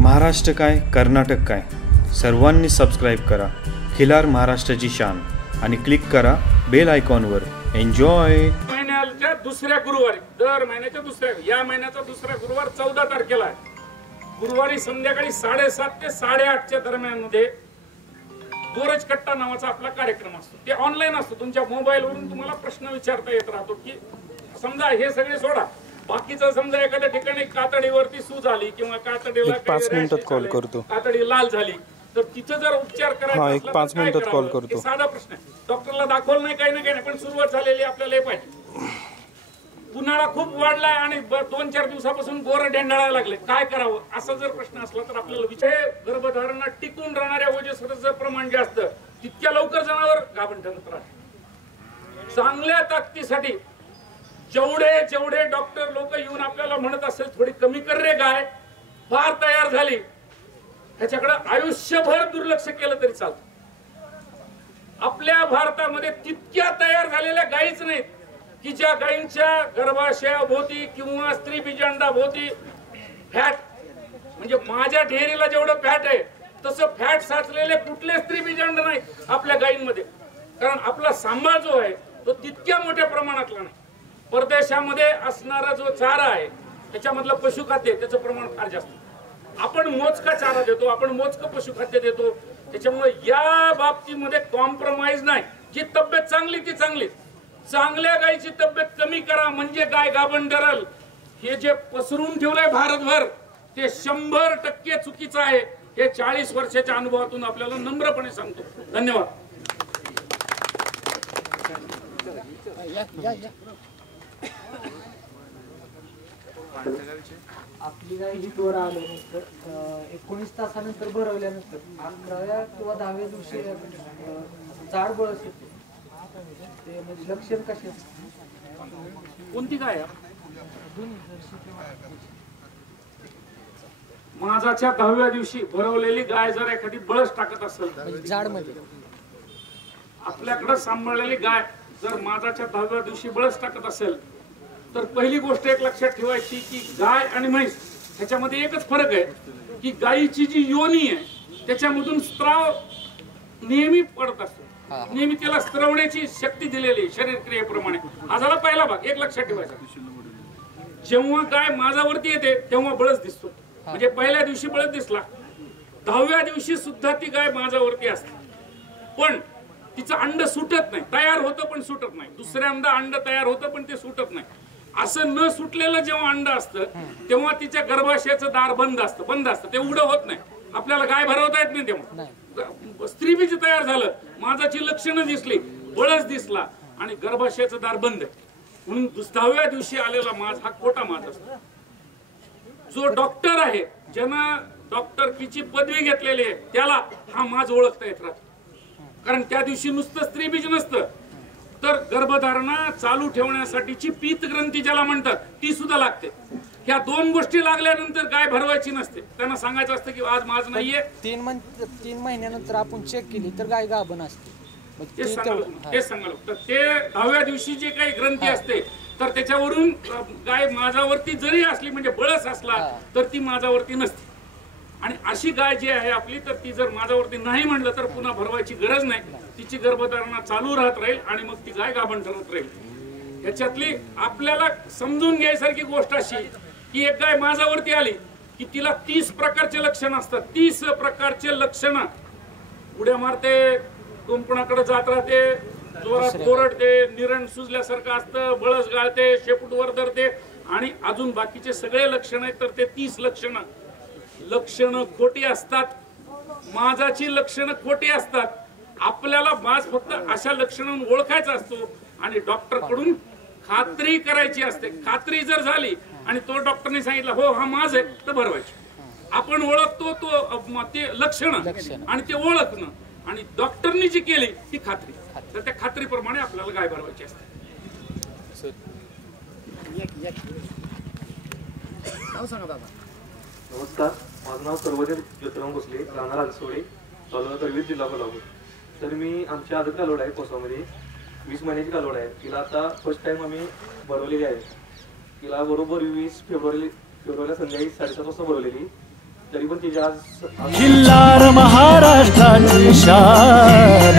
महाराष्ट्र काय कर्नाटक काय सर्वांनी सबस्क्राईब करा खिलार महाराष्ट्राची शान आणि क्लिक करा बेल आयकॉनवर. एन्जॉय. महिन्याच्या दुसऱ्या गुरुवारी, दर महिन्याच्या दुसऱ्या, या महिन्याचा दुसरा गुरुवार 14 तारखेला आहे. गुरुवारी संध्याकाळी 7:30 ते 8:30च्या दरम्यान मध्ये गोरज कट्टा नावाचा आपला कार्यक्रम असतो. ते ऑनलाईन असतो. तुमच्या मोबाईलवरून तुम्हाला प्रश्न विचारता येत राहतो की समजा हे सगळे सोडा, बाकीचं समजा एखाद्या ठिकाणी कातडीवरती सूज आली किंवा कातडीला 5 मिनिटात कॉल करतो, कातडी लाल झाली तर तिचं जर उपचार करायचा 5 मिनिटात कॉल करतो. साधा प्रश्न आहे. डॉक्टरला दाखवलं नाही, काही नाही, पण सुरुवात झालेली आपल्याला हे पाहिजे. उन्हाळा खूप वाढलाय आणि 2-4 दिवसापासून गोरं ढेंडाळायला लागले, काय करावं असा जर प्रश्न असला तर आपल्याला विषय गर्भधारणा टिकून राहणाऱ्या ओझेसचं प्रमाण जे असतं तितक्या लवकर जनावर गाभण ठरत राहते. चांगल्या ताकदीसाठी जेवढे डॉक्टर लोक येऊन आपल्याला म्हणत असेल थोडी कमी कर रे गाय, फार तयार झाली, ह्याच्याकडे आयुष्यभर दुर्लक्ष केलं तरी चालतं. आपल्या भारतामध्ये तितक्या तयार झालेल्या गायीच नाहीत की ज्या गायींच्या गर्भाशयाभोवती किंवा स्त्री बीजांडाभोवती फॅट, म्हणजे माझ्या ढेरीला जेवढं फॅट आहे तसं फॅट साचलेले कुठले स्त्री बीजांड नाही आपल्या गायींमध्ये. कारण आपला सांभाळ जो आहे तो तितक्या मोठ्या प्रमाणातला नाही. परदेशामध्ये असणारा जो चारा आहे त्याच्यामधलं पशुखाद्य त्याचं प्रमाण फार जास्त. आपण मोजका चारा देतो, आपण मोजकं पशुखाद्य देतो, त्याच्यामुळे या बाबतीमध्ये कॉम्प्रोमाइज नाही. जी तब्येत चांगली ती चांगलीच. चांगल्या गायीची तब्येत कमी करा म्हणजे गाय गाभण धरल. हे जे पसरून ठेवलंय भारतभर ते 100% चुकीचं आहे. हे 40 वर्षाच्या अनुभवातून आपल्याला नम्रपणे सांगतो. धन्यवाद. आपली गाय हिटवर आल्यानंतर 19 तासानंतर भरवल्यानंतर 11व्या किंवा 10व्या दिवशी जाड बळस येते. ते म्हणजे लक्षण कसे कोणती गाय? माझाच्या 10व्या दिवशी भरवलेली गाय जर एखादी बळस टाकत असेल जाड मध्ये, आपल्याकडे सांभाळलेली गाय जर माझाच्या 10व्या दिवशी बळस टाकत असेल तर पहिली गोष्ट एक लक्षात ठेवायची की गाय आणि म्हैस ह्याच्यामध्ये एकच फरक आहे की गायीची जी योनी आहे त्याच्यामधून स्त्राव नेहमी पडत असतो. नेहमी त्याला स्त्रवण्याची शक्ती दिलेली शरीर क्रियेप्रमाणे. हा झाला पहिला भाग, एक लक्षात ठेवायचा. जेव्हा गाय माझावरती येते तेव्हा बळस दिसतो. म्हणजे पहिल्या दिवशी बळस दिसला, 10व्या दिवशी सुद्धा ती गाय माझावरती असते, पण तिचं अंड सुटत नाही. तयार होतं पण सुटत नाही. दुसऱ्यांदा अंड तयार होतं पण ते सुटत नाही. असं न सुटलेलं जेव्हा अंड असतं तेव्हा तिच्या गर्भाशयाचं दार बंद असतं, ते उघडं होत नाही. आपल्याला गाय भरवता येत नाही. तेव्हा स्त्री बीज तयार झालं, माझाची लक्षणं दिसली, बळस दिसला आणि गर्भाशयाचं दार बंद आहे. म्हणून 10व्या दिवशी आलेला माज हा खोटा माज असतो. जो डॉक्टर आहे, ज्यानं डॉक्टरकीची पदवी घेतलेली आहे, त्याला हा माज ओळखता येत राहतो. कारण त्या दिवशी नुसतं स्त्री बीज नसतं तर गर्भधारणा चालू ठेवण्यासाठीची पीत ग्रंथी ज्याला म्हणतात ती सुद्धा लागते. ह्या 2 गोष्टी लागल्यानंतर गाय भरवायची नसते. त्यांना सांगायचं असतं की आज माझ नाहीये. 3 महिन्यानंतर आपण चेक केली तर गाय गाभण असते. ते सांगाल तर ते 10व्या दिवशी जे काही ग्रंथी असते तर त्याच्यावरून गाय माझावरती जरी असली म्हणजे बळस असला तर ती माझावरती नसते. आणि अशी गाय जी आहे आपली तर ती जर माझावरती नाही म्हणलं तर पुन्हा भरवायची गरज नाही. तिची गर्भधारणा चालू राहत राहील आणि मग ती गाय गाभण ठरत राहील. ह्याच्यातली आपल्याला समजून घ्यायसारखी गोष्ट अशी की एक गाय माझावरती आली की तिला 30 प्रकारचे लक्षण असतात. 30 प्रकारचे लक्षण. उड्या मारते, कुंपणाकडे जात राहते, जोरात ओरडते, निरण सुजल्यासारखं असतं, बळस गाळते, शेपूट वर धरते आणि अजून बाकीचे सगळे लक्षण आहेत तर ते 30 लक्षणं खोटी असतात. माझाची लक्षणं खोटी असतात. आपल्याला माज फक्त अशा लक्षणांना ओळखायचा असतो आणि डॉक्टर कडून खात्री करायची असते. खात्री जर झाली आणि तो डॉक्टरने सांगितलं हो हा माज आहे तर भरवायची. आपण ओळखतो तो ते लक्षण आणि ते ओळखणं आणि डॉक्टरनी जी केली ती खात्री, तर त्या खात्रीप्रमाणे आपल्याला गाय भरवायची असते. नमस्कार, माझं नाव सर्वदेव ज्योतिराम भोसले, राहणार आलसोडे, तालुका करवीर, जिल्हा कोल्हापूर. तर मी आमच्या आदत कालोड आहे कोसामध्ये 20 महिन्याची कालोड आहे. तिला आता फर्स्ट टाइम आम्ही भरवलेली आहे. तिला बरोबर 20 फेब्रुवारीला संध्याकाळी 7:30 वाजता भरवलेली. तरी पण तिची आज खिल्लार महाराष्ट्राची शान